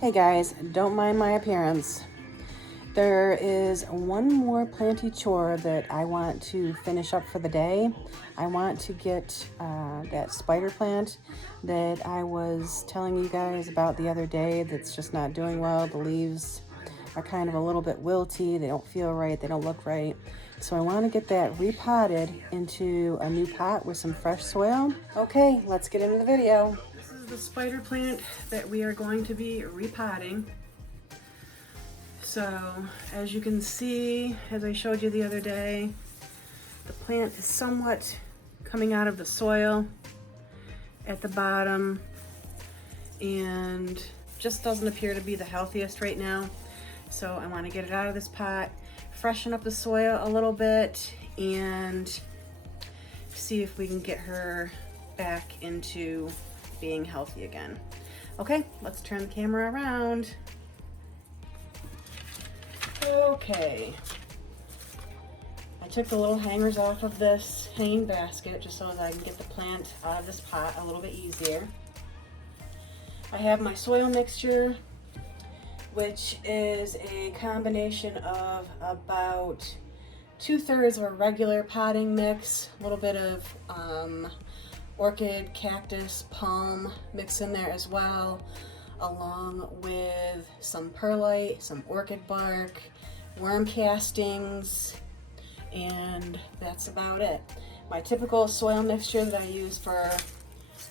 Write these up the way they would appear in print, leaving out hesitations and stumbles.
Hey guys, don't mind my appearance. There is one more planty chore that I want to finish up for the day. I want to get that spider plant that I was telling you guys about the other day that's just not doing well. The leaves are kind of a little bit wilty. They don't feel right. They don't look right. So I want to get that repotted into a new pot with some fresh soil. Okay, let's get into the video. This is the spider plant that we are going to be repotting. So as you can see, as I showed you the other day, the plant is somewhat coming out of the soil at the bottom and just doesn't appear to be the healthiest right now. So I want to get it out of this pot, freshen up the soil a little bit, and see if we can get her back into being healthy again. Okay, let's turn the camera around. Okay, I took the little hangers off of this hanging basket just so that I can get the plant out of this pot a little bit easier. I have my soil mixture, which is a combination of about 2/3 of a regular potting mix, a little bit of orchid, cactus, palm mix in there as well, along with some perlite, some orchid bark, worm castings, and that's about it. My typical soil mixture that I use for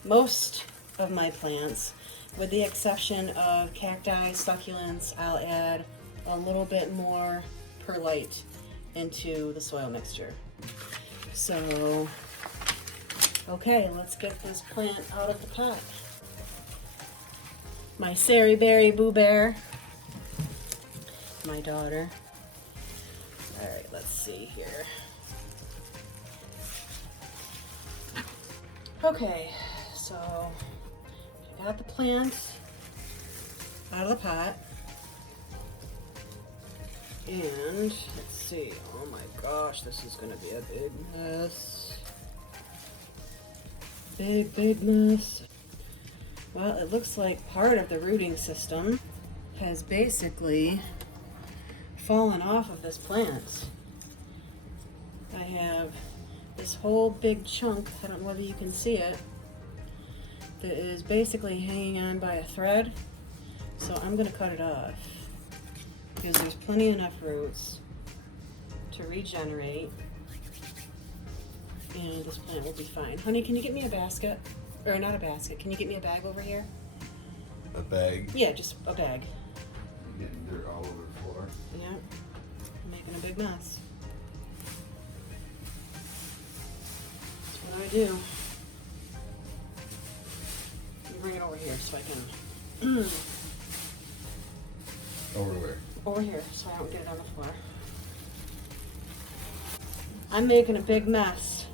most of my plants, with the exception of cacti, succulents, I'll add a little bit more perlite into the soil mixture. So, okay, let's get this plant out of the pot. My Sari Berry Boo Bear, my daughter. All right, let's see here. Okay, so I got the plant out of the pot. And let's see, oh my gosh, this is gonna be a big mess. Big mess. Well, it looks like part of the rooting system has basically fallen off of this plant. I have this whole big chunk, I don't know whether you can see it, that is basically hanging on by a thread. So I'm gonna cut it off because there's plenty enough roots to regenerate and this plant will be fine. Honey, can you get me a basket? Or not a basket, can you get me a bag over here? A bag? Yeah, just a bag. You're getting dirt all over the floor. Yeah, I'm making a big mess. That's what I do. You bring it over here so I can... Over where? over here so I don't get it on the floor. I'm making a big mess.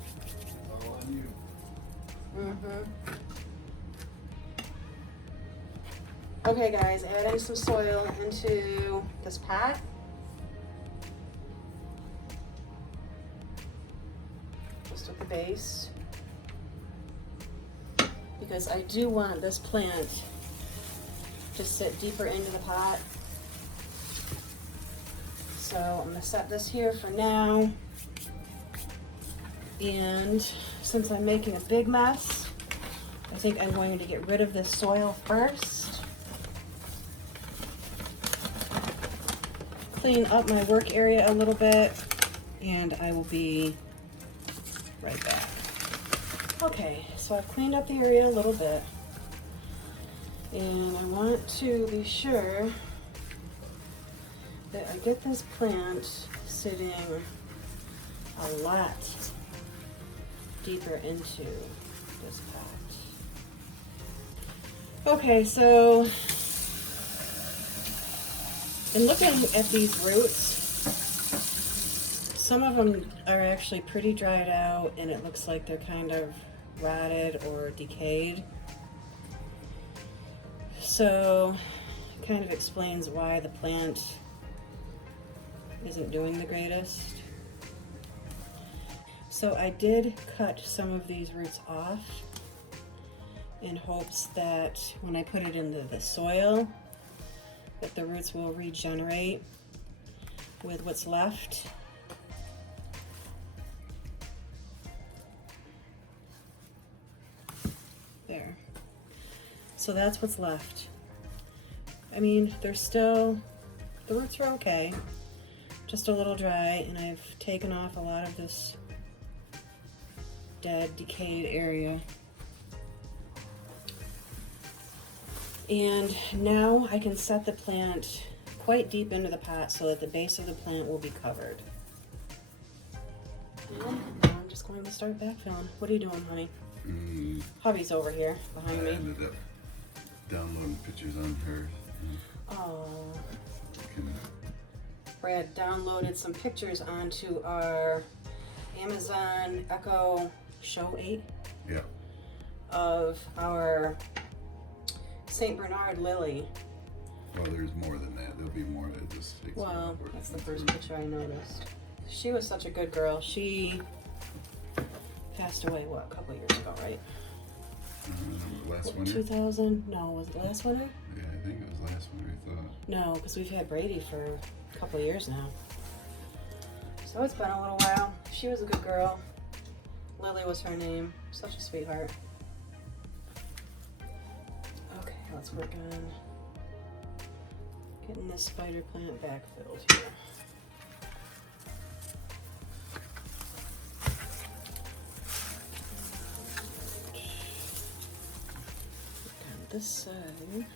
All on you. Okay guys, adding some soil into this pot. Just at the base. Because I do want this plant to sit deeper into the pot. So I'm gonna set this here for now. And since I'm making a big mess, I think I'm going to get rid of this soil first. Clean up my work area a little bit, and I will be right back. Okay, so I've cleaned up the area a little bit, and I want to be sure that I get this plant sitting a lot deeper into this pot. Okay, so in looking at these roots, some of them are actually pretty dried out and it looks like they're kind of rotted or decayed. So it kind of explains why the plant isn't doing the greatest. So I did cut some of these roots off in hopes that when I put it into the soil, that the roots will regenerate with what's left. There. So that's what's left. I mean, there's still, the roots are okay, just a little dry, and I've taken off a lot of this dead, decayed area. And now I can set the plant quite deep into the pot so that the base of the plant will be covered. And now I'm just going to start backfilling. What are you doing, honey? Hubby's over here behind me. I ended up downloading pictures on her. Oh. Brad downloaded some pictures onto our Amazon Echo Show 8. Yeah. Of our St. Bernard lily. Well, there's more than that. There'll be more that just takes. Well, that's the first picture I noticed. She was such a good girl. She passed away, what, a couple of years ago, right? Last winter? 2000? No, was it last winter? Yeah, I think it was last winter, I thought. No, because we've had Brady for a couple of years now. So it's been a little while. She was a good girl. Lily was her name. Such a sweetheart. Okay, let's work on getting this spider plant backfilled here. On this side.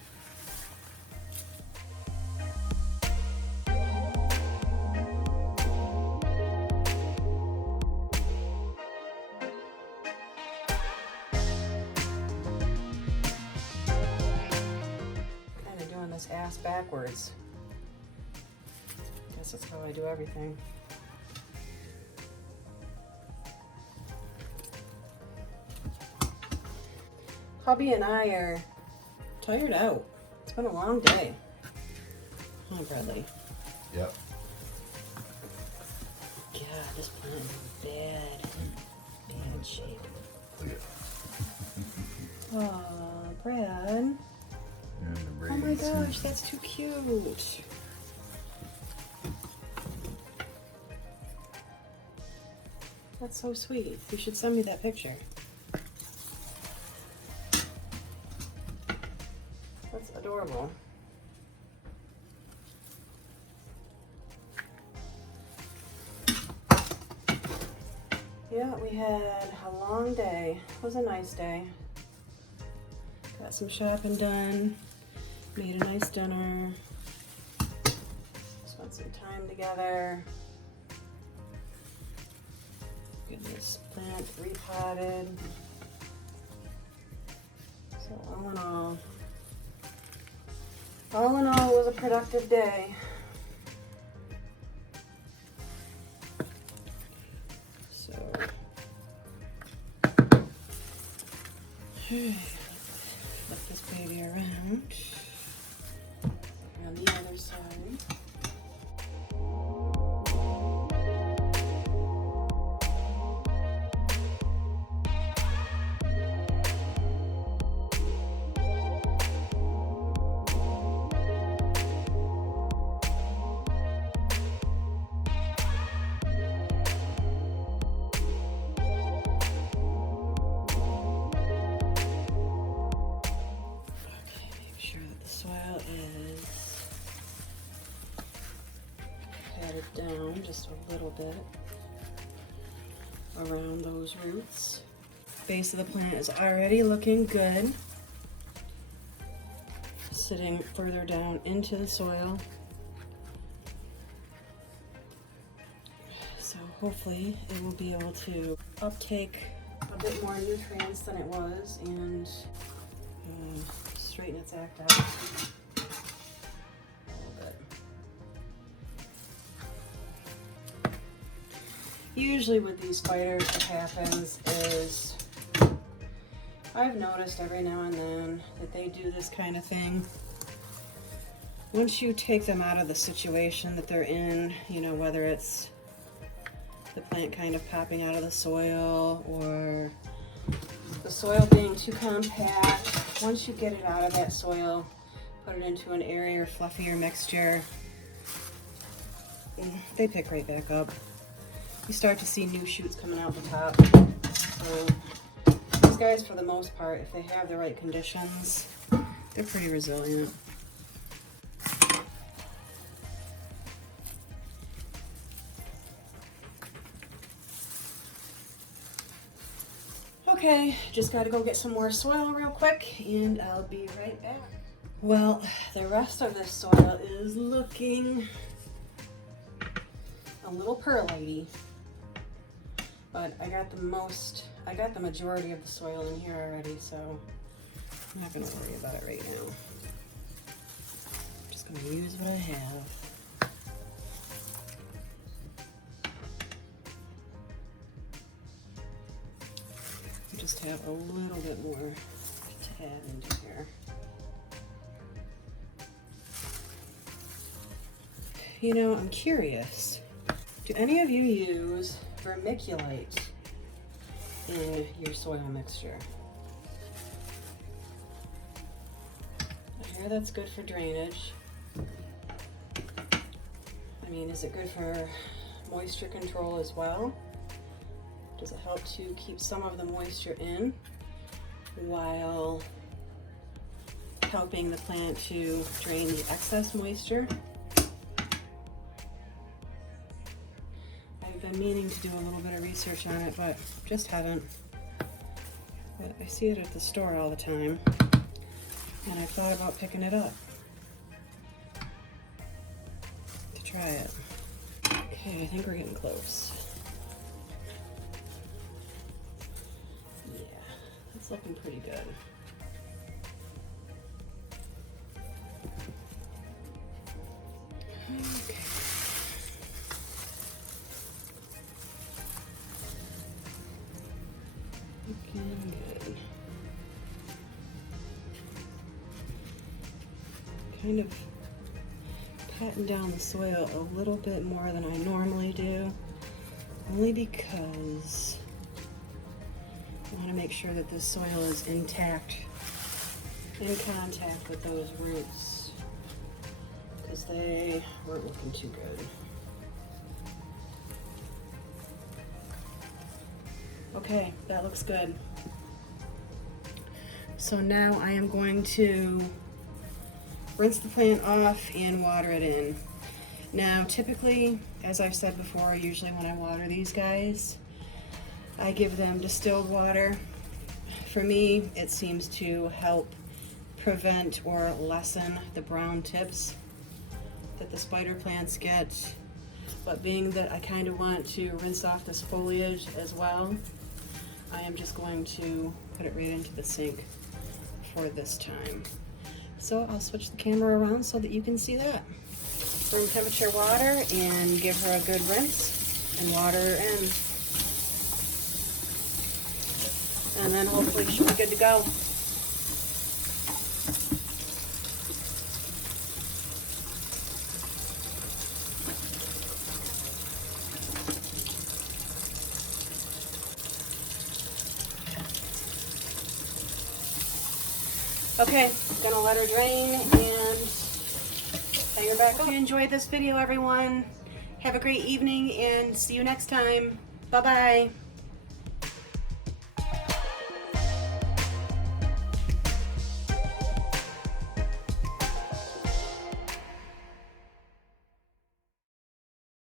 Ass backwards. Guess that's how I do everything. Hubby and I are tired out. It's been a long day. Huh, Bradley? Yep. God, this plant is bad shape. Look at Oh, Brad. Oh my gosh, that's too cute. That's so sweet. You should send me that picture. That's adorable. Yeah, we had a long day. It was a nice day. Got some shopping done. Made a nice dinner, spent some time together, get this plant repotted. So all in all, it was a productive day. So, flip this baby around. On the other side. Down just a little bit around those roots. Base of the plant is already looking good. Sitting further down into the soil. So hopefully it will be able to uptake a bit more nutrients than it was and straighten its act out. Usually with these spiders, what happens is I've noticed every now and then that they do this kind of thing. Once you take them out of the situation that they're in, you know, whether it's the plant kind of popping out of the soil or the soil being too compact, once you get it out of that soil, put it into an airier, fluffier mixture, they pick right back up. You start to see new shoots coming out the top. So these guys, for the most part, if they have the right conditions, they're pretty resilient. Okay, just gotta go get some more soil real quick and I'll be right back. Well, the rest of this soil is looking a little perlitey, but I got the majority of the soil in here already, so I'm not gonna worry about it right now. I'm just gonna use what I have. Just have a little bit more to add into here. You know, I'm curious, do any of you use vermiculite in your soil mixture? I hear that's good for drainage. I mean, is it good for moisture control as well? Does it help to keep some of the moisture in while helping the plant to drain the excess moisture? I've been meaning to do a little bit of research on it, but just haven't. But I see it at the store all the time, and I thought about picking it up to try it. Okay, I think we're getting close. Looking pretty good. Okay. Looking good. Kind of patting down the soil a little bit more than I normally do, only because I want to make sure that this soil is intact, in contact with those roots, because they weren't looking too good. Okay, that looks good. So now I am going to rinse the plant off and water it in. Now typically, as I've said before, usually when I water these guys, I give them distilled water. For me, it seems to help prevent or lessen the brown tips that the spider plants get. But being that I kind of want to rinse off this foliage as well, I am just going to put it right into the sink for this time. So I'll switch the camera around so that you can see that. Room temperature water, and give her a good rinse and water her in. And then hopefully she'll be good to go. Okay, gonna let her drain and hang her back up. Hope you enjoyed this video, everyone. Have a great evening and see you next time. Bye-bye.